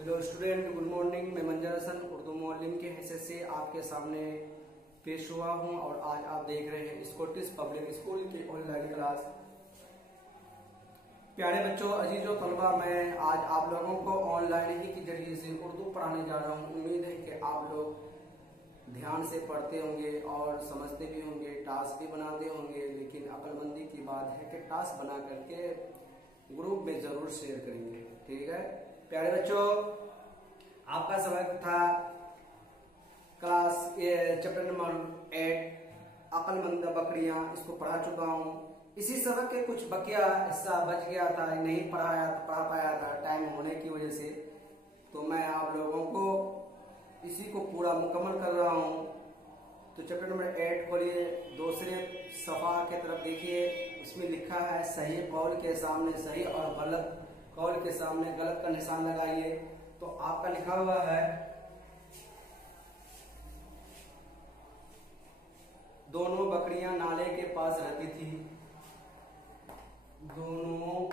Hello student, good morning. मैं मंजर हसन उर्दू मौलिम के हैसियत से आपके सामने पेश हुआ हूं और आज आप देख रहे हैं स्कॉटिश पब्लिक स्कूल की ऑनलाइन क्लास। प्यारे बच्चों, अजीजों तलबा, मैं आज आप लोगों को ऑनलाइन ही के जरिए से उर्दू पढ़ाने जा रहा हूं। उम्मीद है कि आप लोग ध्यान से पढ़ते होंगे और समझते भी होंगे, टास्क भी बनाते होंगे। लेकिन अक्लमंदी की बात है कि टास्क बना करके ग्रुप में जरूर शेयर करेंगे, ठीक है। प्यारे बच्चों, आपका सबक था क्लास चैप्टर नंबर 8 अक्लमंद बकरियां। इसको पढ़ा चुका हूं। इसी सबक के कुछ बकिया हिस्सा बच गया था, नहीं पढ़ा पाया था टाइम होने की वजह से। तो मैं आप लोगों को इसी को पूरा मुकम्मल कर रहा हूं। तो चैप्टर नंबर 8 खोलिए, दूसरे सफा के तरफ देखिए। उसमें लिखा है सही कौल के सामने सही और गलत कौल के सामने गलत का निशान लगाइए। तो आपका लिखा हुआ है दोनों बकरियां नाले के पास रहती थी। दोनों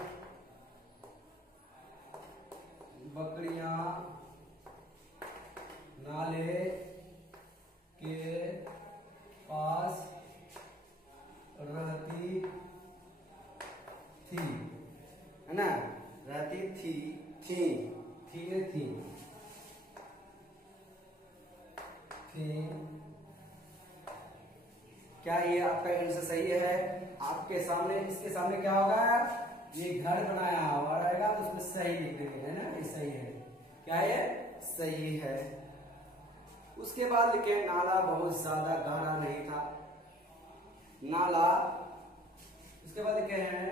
बकरियां नाले के पास रहती थी, है ना। रहती थी, थी ने थी क्या ये आपका आंसर सही है? आपके सामने, इसके सामने क्या होगा? ये घर बनाया हुआ रहेगा तो उसमें सही लिख देंगे, है ना। ये सही है, क्या ये सही है। उसके बाद लिखे नाला बहुत ज्यादा गहरा नहीं था। नाला, उसके बाद लिखे हैं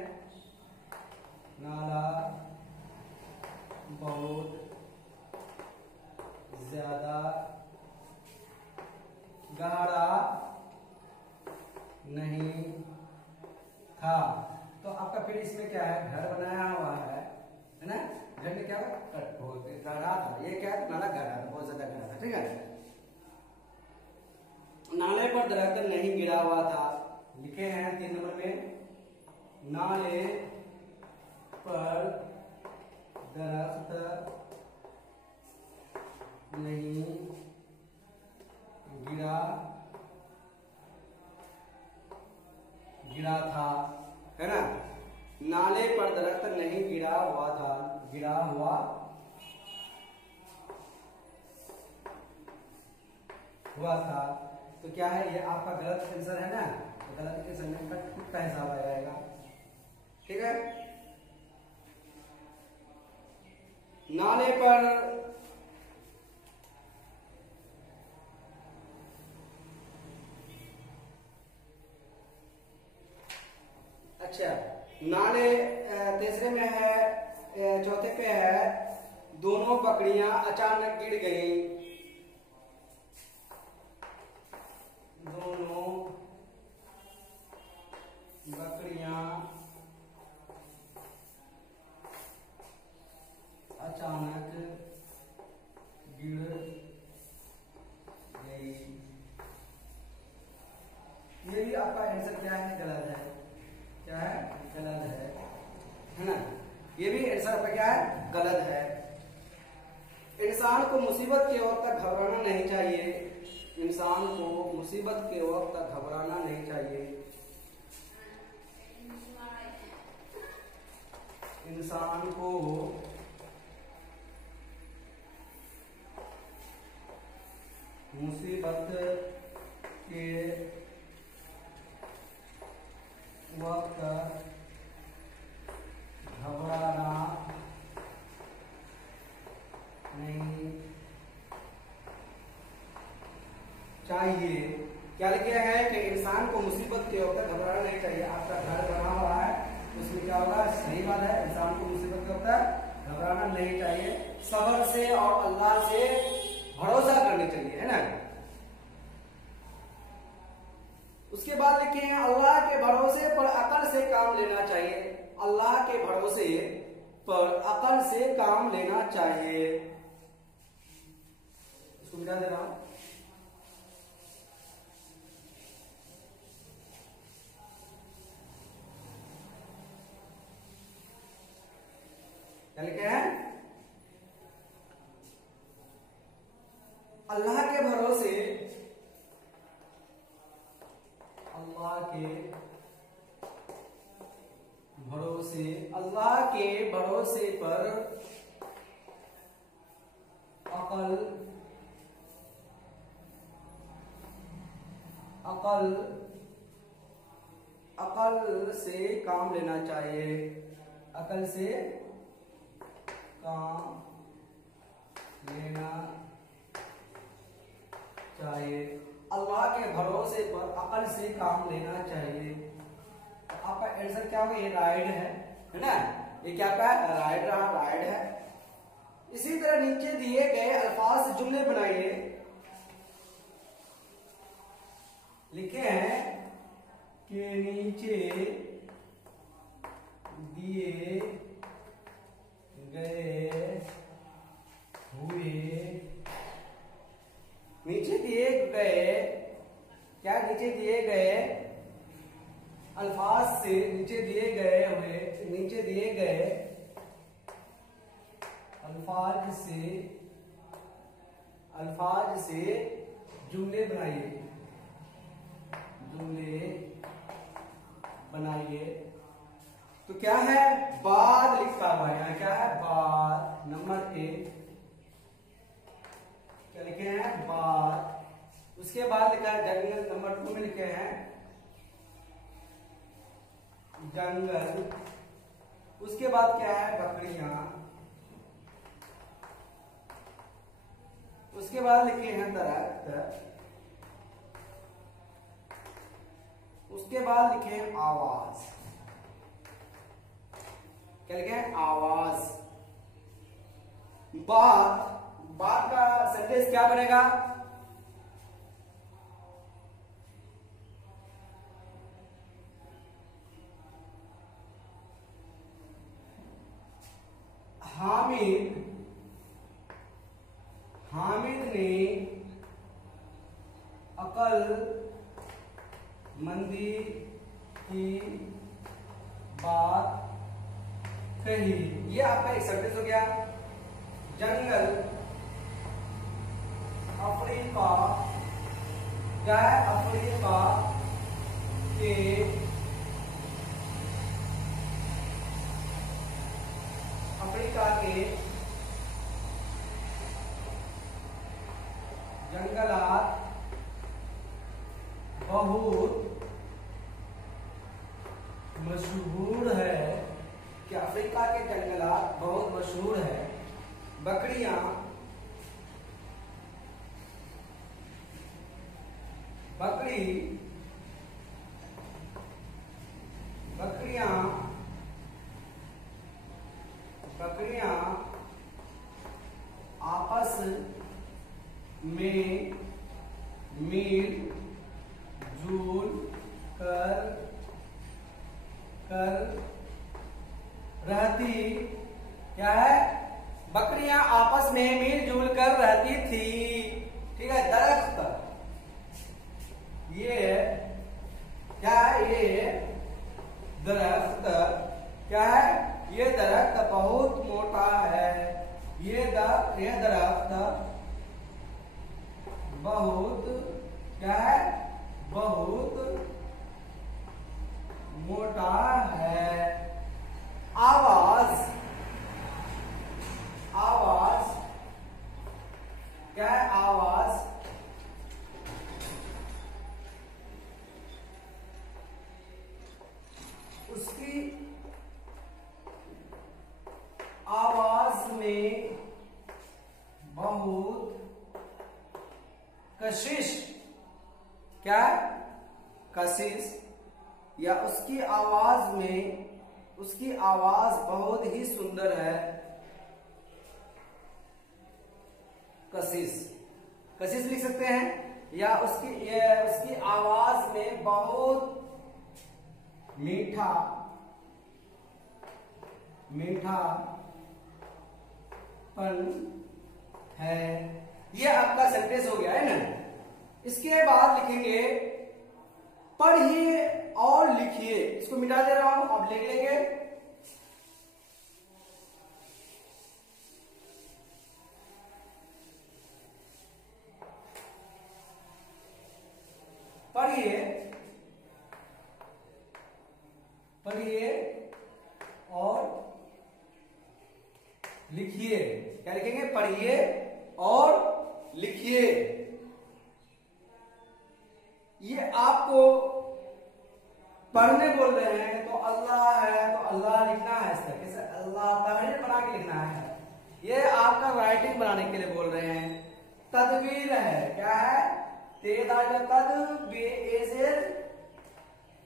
नाला बहुत ज्यादा गहरा नहीं था। तो आपका फिर इसमें क्या है? घर बनाया हुआ है ना। घर में क्या गहरा था। ये क्या है? नाला गहरा था, बहुत ज्यादा गहरा था, ठीक है। नाले पर दरख्त नहीं गिरा हुआ था। लिखे हैं 3 नंबर में, नाले पर दरख्त नहीं गिरा था, है ना। नाले पर दरख्त नहीं गिरा हुआ था, गिरा हुआ था। तो क्या है? ये आपका गलत आंसर है ना। तो गलत के समय का खुद का हिसाब आ जाएगा, ठीक है। नाले पर अच्छा, नाले तीसरे में है, चौथे पे है दोनों बकरियां अचानक गिर गईं। दोनों बकरियां अचानक गिर गई। ये भी आपका आंसर क्या है? गलत है। क्या है? गलत है ना। ये भी आंसर आपका क्या है? गलत है। इंसान को मुसीबत के वक्त तक घबराना नहीं चाहिए। इंसान को मुसीबत के वक्त तक घबराना नहीं चाहिए। इंसान को मुसीबत के वक्त घबराना नहीं चाहिए। क्या लिखा है कि इंसान को मुसीबत के वक्त घबराना नहीं चाहिए। आपका घर बना हुआ है, उसमें क्या होगा? सही बात है, इंसान को मुसीबत के वक्त घबराना नहीं चाहिए। सब्र से और अल्लाह से भरोसा करनी चाहिए, है ना। उसके बाद लिखे हैं अल्लाह के भरोसे पर अकल से काम लेना चाहिए। अल्लाह के भरोसे पर अकल से काम लेना चाहिए। इसको मिटा दे रहा हूं। क्या लिखे हैं? अल्लाह के भरोसे, अल्लाह के भरोसे, अल्लाह के भरोसे पर अकल अकल अकल से काम लेना चाहिए, अकल से काम लेना चाहिए। अल्लाह के भरोसे पर अकल से काम लेना चाहिए। तो आपका आंसर क्या होगा? ये राइट है ना? ये क्या का राइट रहा, राइट है। इसी तरह नीचे दिए गए अल्फाज से जुमले बनाइए। लिखे हैं कि नीचे दिए गए हुए, नीचे दिए गए, क्या नीचे दिए गए अल्फाज से, नीचे दिए गए हुए, नीचे दिए गए अल्फाज से जुमले बनाइए, जुमले बनाइए। तो क्या है? बाद लिखा हुआ है, क्या है? बाद। नंबर 1 क्या लिखे हैं? बाद। उसके बाद लिखा है जंगल। नंबर 2 में लिखे हैं जंगल। उसके बाद क्या है? बकरियां। उसके बाद लिखे हैं दरख्त। उसके बाद लिखे हैं आवाज। क्या लिखे हैं? आवाज। बाद का सेंटेंस क्या बनेगा? हामिद ने अकल मंदी की बात कही। ये आपका एक सेंटेंस हो गया। जंगल, अफ्रीका, क्या है? अफ्रीका के जंगलात बहुत मशहूर है, कि अफ्रीका के जंगलात बहुत मशहूर है। बकरियां आपस में मिल जुल कर रहती, क्या है? बकरियां आपस में मिलजुल कर रहती थी। ठीक है। दरख्त, ये क्या है? ये दरख्त क्या है? ये दरख्त बहुत मोटा है। ये दरख्त बहुत, क्या है? बहुत मोटा है। आवाज क्या है? आवाज उसकी आवाज में बहुत कशिश, क्या? कशिश, या उसकी आवाज बहुत ही सुंदर है। कशिश लिख सकते हैं, या उसकी आवाज में बहुत मीठा पन है। ये आपका सेंटेंस हो गया है ना? इसके बाद लिखेंगे पढ़िए और लिखिए। इसको मिटा दे रहा हूं, आप लिख लेंगे। लिखिए। क्या लिखेंगे? पढ़िए और लिखिए। ये आपको पढ़ने बोल रहे हैं तो अल्लाह है तो अल्लाह लिखना है, इस तरीके से अल्लाह तहरीर बना के लिखना है। ये आपका राइटिंग बनाने के लिए बोल रहे हैं। तदबीर है, क्या है?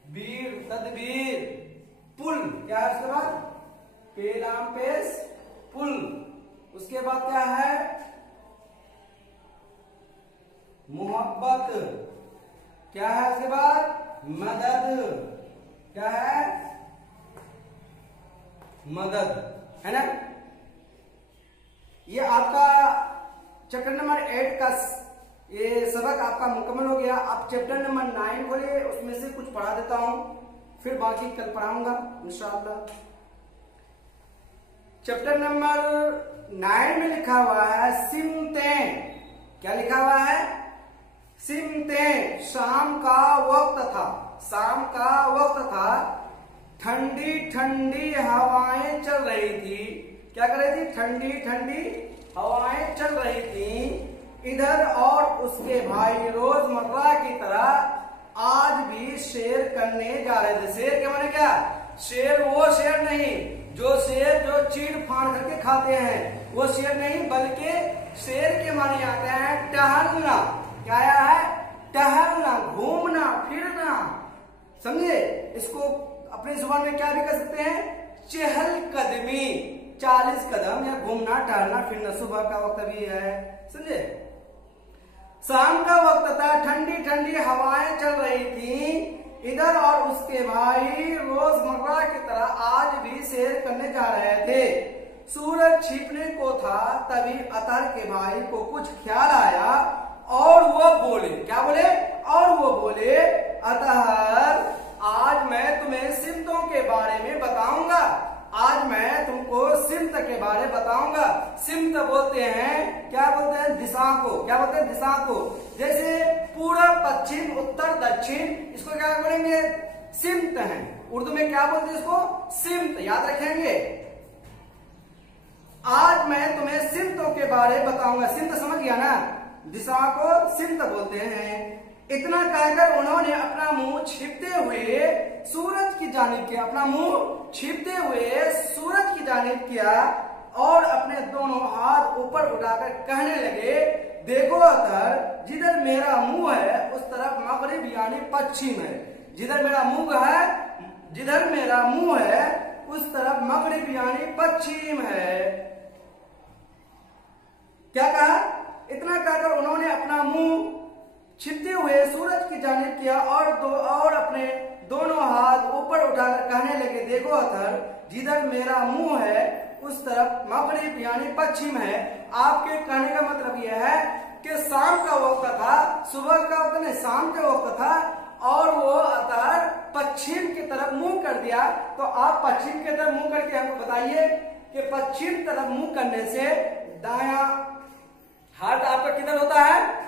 बीर, तदबीर। पुल, क्या है उसके बाद? पेलाम पेश पुल। उसके बाद क्या है? मोहब्बत। क्या है उसके बाद? मदद। क्या है? मदद, है ना? ये आपका चैप्टर नंबर 8 का ये सबक आपका मुकम्मल हो गया। आप चैप्टर नंबर 9 खोलिए, उसमें से कुछ पढ़ा देता हूं, फिर बाकी कल पढ़ाऊंगा इंशाअल्लाह। चैप्टर नंबर 9 में लिखा हुआ है सिमतें। क्या लिखा हुआ है? सिमतें। शाम का वक्त था, शाम का वक्त था, ठंडी ठंडी हवाएं चल रही थी। क्या कर रही थी? ठंडी ठंडी हवाएं चल रही थी। इधर और उसके भाई रोजमर्रा की तरह आज भी शेर करने जा रहे थे। शेर के माने क्या? शेर वो शेर नहीं जो शेर जो चीड़ फाड़ करके खाते हैं, वो शेर नहीं, बल्कि शेर के माने आते हैं टहलना। क्या है? टहलना, घूमना फिरना। समझे? इसको अपनी जुबान में क्या भी कर सकते हैं? चहलकदमी, 40 कदम या घूमना टहलना फिरना। सुबह का वक्त भी है, समझे? शाम का वक्त था, ठंडी ठंडी हवाएं चल रही थी। इधर और उसके भाई रोजमर्रा की तरह आज भी सैर करने जा रहे थे। सूरज छिपने को था, तभी अतहर के भाई को कुछ ख्याल आया और वो बोले। क्या बोले? और वो बोले, अतहर आज मैं तुम्हें सिमतों के बारे में बताऊंगा। आज मैं तुमको सिमत के बारे में बताऊंगा। सिमत बोलते हैं, क्या बोलते हैं? दिशा को। क्या बोलते हैं? दिशा को। जैसे पूर्व, पश्चिम, उत्तर, दक्षिण, इसको क्या बोलेंगे? सिमत है। उर्दू में क्या बोलते हैं इसको? सिमत। याद रखेंगे। आज मैं तुम्हें सिमतों के बारे में बताऊंगा। सिमत समझ गया ना? दिशा को सिमत बोलते हैं। इतना कहकर उन्होंने अपना मुंह छिपते हुए सूरज की जानिब किया। अपना मुंह छिपते हुए सूरज की जानिब किया और अपने दोनों हाथ ऊपर उठाकर कहने लगे, देखो अतहर, जिधर मेरा मुंह है उस तरफ मगरिब यानी पश्चिम है। जिधर मेरा मुंह है, जिधर मेरा मुंह है उस तरफ मगरिब यानी पश्चिम है। क्या कहा? इतना कहकर उन्होंने अपना मुंह छिपते हुए सूरज की जानिब किया और अपने दोनों हाथ ऊपर उठाकर कहने लगे, देखो अतहर, जिधर मेरा मुंह है उस तरफ मगरिब यानी पश्चिम है। आपके कहने का मतलब यह है कि शाम का वक्त था, सुबह का वक्त नहीं, शाम का वक्त था और वो अतहर पश्चिम की तरफ मुंह कर दिया। तो आप पश्चिम की तरफ मुंह करके हमको बताइए कि पश्चिम तरफ मुंह करने से दायां हाथ आपका किधर होता है?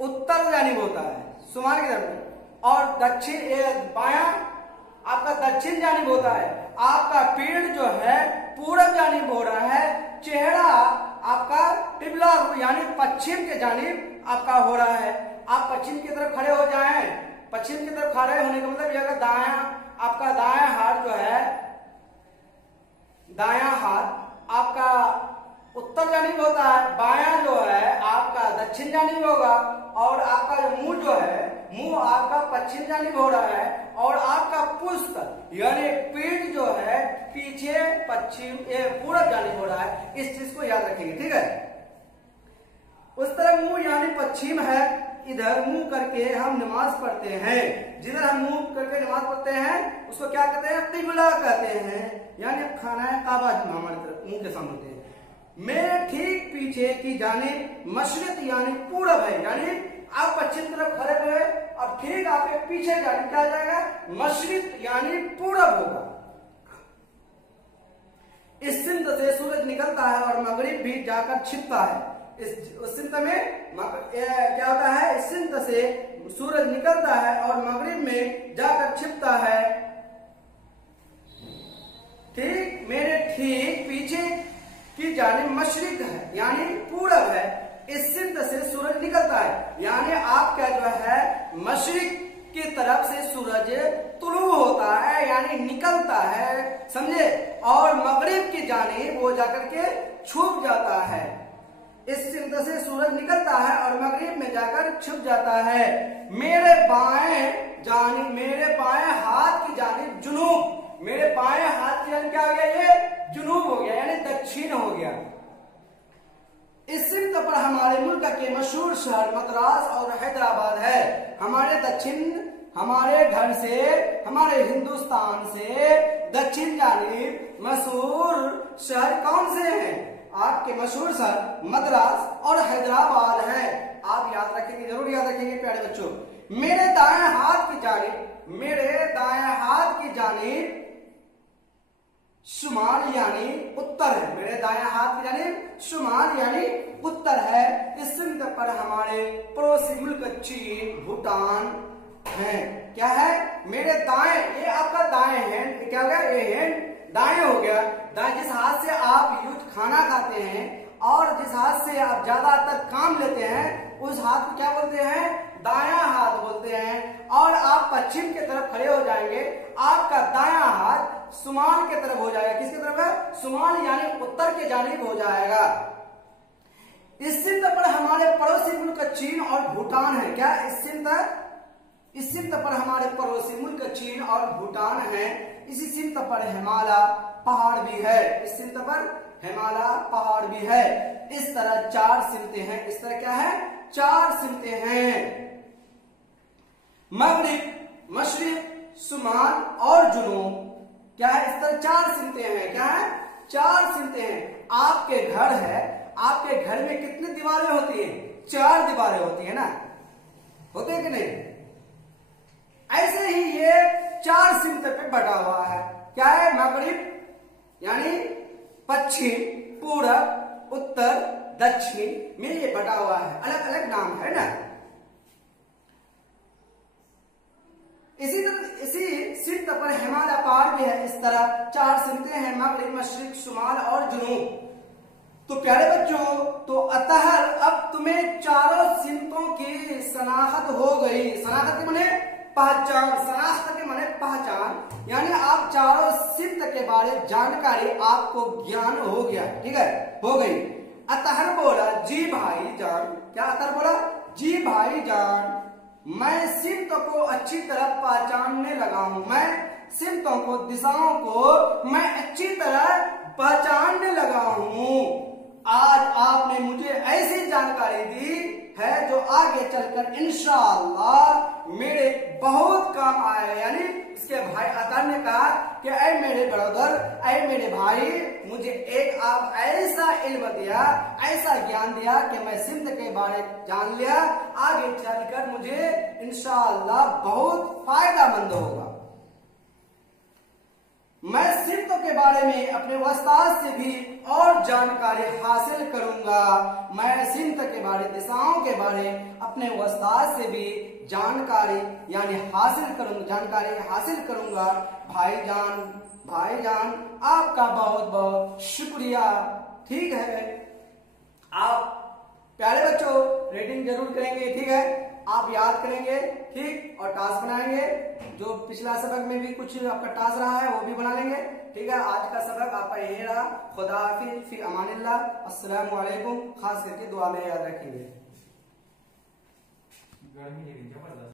उत्तर जानिब होता है, सुमार की तरफ। और दक्षिण, बायां आपका दक्षिण जानिब होता है। आपका पेड़ जो है पूरब जानिब हो रहा है। चेहरा आपका टिबला यानी पश्चिम के जानिब आपका हो रहा है। आप पश्चिम की तरफ खड़े हो जाएं। पश्चिम की तरफ खड़े होने का मतलब यह दायां, आपका दायां हाथ जो है, दायां हाथ आपका उत्तर जानिब होता है, बायां जो है आपका दक्षिण जानिब होगा और आपका जो मुंह जो है, मुंह आपका पश्चिम जानिब हो रहा है और आपका पुष्ट यानी पीठ जो है पीछे पश्चिम पूरब जानिब हो रहा है। इस चीज को याद रखेंगे, ठीक है? उस तरफ मुंह यानी पश्चिम है। इधर मुंह करके हम नमाज पढ़ते हैं। जिधर हम मुंह करके नमाज पढ़ते हैं उसको क्या कहते हैं? किबला कहते हैं, यानी खाना काबा हमारी तरफ मुंह के सामने होते हैं। मेरे ठीक पीछे की जानिब मशरिक यानी पूरब है, यानी आप पश्चिम तरफ खड़े हुए, अब ठीक आपके पीछे जानिब क्या जाएगा? मशरिक यानी पूरब होगा। इस सिमत से सूरज निकलता है और मगरिब भी जाकर छिपता है। इस सिमत में क्या होता है? इस सिमत से सूरज निकलता है और मगरिब में जाकर छिपता है। ठीक मेरे ठीक पीछे की जानिब मशरिक है यानी पूरब है, इस सिमत से सूरज निकलता है। यानी आपका जो है मशरिक की तरफ से सूरज तुलू होता है यानी निकलता है, समझे, और मगरिब की जानिब वो जाकर के छुप जाता है। इस सिमत से सूरज निकलता है और मगरिब में जाकर छुप जाता है। मेरे बाएं हाथ की जानिब जुनूब, मेरे बाएं हाथ की जानिब क्या हो गया, ये जुनूब हो गया यानी दक्षिण हो गया। इस सिमत पर हमारे मुल्क के मशहूर शहर मद्रास और हैदराबाद है। हमारे घर से, हमारे हिंदुस्तान से दक्षिण जानिब मशहूर शहर कौन से हैं? आपके मशहूर शहर मद्रास और हैदराबाद है। आप याद रखेंगे, जरूर याद रखेंगे प्यारे बच्चों। मेरे दाएं हाथ की जानिब शुमाल यानी उत्तर है, मेरे दाएं हाथ की जानिब शुमाल यानी उत्तर है। इस सिमत पर हमारे पड़ोसी मुल्क चीन, भूटान है। क्या है? मेरे दाएं, ये आपका दाएं हैंड, क्या हो गया, ये हैंड दाएं हो गया। दाएं, जिस हाथ से आप यूज खाना खाते हैं और जिस हाथ से आप ज्यादातर काम लेते हैं उस हाथ को क्या बोलते हैं? दायां हाथ बोलते हैं। और आप पश्चिम की तरफ खड़े हो जाएंगे, आपका दायां हाथ शुमाल की तरफ हो जाएगा। किसकी तरफ है? शुमाल यानी उत्तर के जानिब हो जाएगा। इस सिमत पर हमारे पड़ोसी मुल्क चीन और भूटान है। क्या इस सिमत पर हमारे पड़ोसी मुल्क चीन और भूटान है। इसी सिमत पर हिमालय पहाड़ भी है। इस सिमत पर हिमालय पहाड़ भी है। इस तरह 4 सिमतें हैं। इस तरह क्या है? 4 सिमतें हैं। मगरिब, मशरिक, शुमाल और जुनूब, क्या है? इस तरह 4 सिमतें हैं। क्या है? 4 सिमतें हैं। आपके घर है, आपके घर में कितनी दीवारें होती हैं? 4 दीवारें होती है ना, होते हैं कि नहीं? ऐसे ही ये 4 सिमत पे बटा हुआ है। क्या है? मगरिब यानी पश्चिम, पूरब, उत्तर, दक्षिण में ये बटा हुआ है। अलग अलग नाम है ना। इसी सिमत पर हिमालय पहाड़ भी है। इस तरह 4 सिमतें हैं, मगरिब, मशरिक, शुमाल और जुनूब। तो प्यारे बच्चों, तो अतः अब तुम्हें चारों सिमतों की शनाख्त हो गई। शनाख्त के माने पहचान, शनाख्त के माने पहचान, यानी आप चारों सिमत के बारे जानकारी आपको ज्ञान हो गया। ठीक है, हो गई। अतः बोला, जी भाई जान। क्या अतः बोला? जी भाई जान, मैं सिमतों को अच्छी तरह पहचानने लगा हूं। मैं सिमतों को, दिशाओं को मैं अच्छी तरह पहचानने लगा हूं। आज आपने मुझे ऐसी जानकारी दी है जो आगे चलकर इंशाअल्लाह मेरे बहुत काम आएगा। यानी इसके भाई अतर ने कहा कि ऐ मेरे ब्रदर, ऐ मेरे भाई, मुझे एक आप ऐसा इल्म दिया, ऐसा ज्ञान दिया कि मैं सिमत के बारे जान लिया, आगे चलकर मुझे इंशाअल्लाह बहुत फायदामंद होगा। मैं सिमतों के बारे में अपने उस्ताद से भी और जानकारी हासिल करूंगा। मैं सिमत के बारे, दिशाओं के बारे अपने उस्ताद से भी जानकारी यानी जानकारी हासिल करूंगा। भाईजान आपका बहुत बहुत शुक्रिया। ठीक है, आप प्यारे बच्चों रीडिंग जरूर करेंगे। ठीक है, आप याद करेंगे, ठीक, और टास्क बनाएंगे। जो पिछला सबक में भी कुछ आपका टास्क रहा है वो भी बना लेंगे। ठीक है, आज का सबक आपका यही रहा। खुदा हाफिज, फी अमानिल्लाह, अस्सलामु अलैकुम। खास करके दुआ में याद रखेंगे।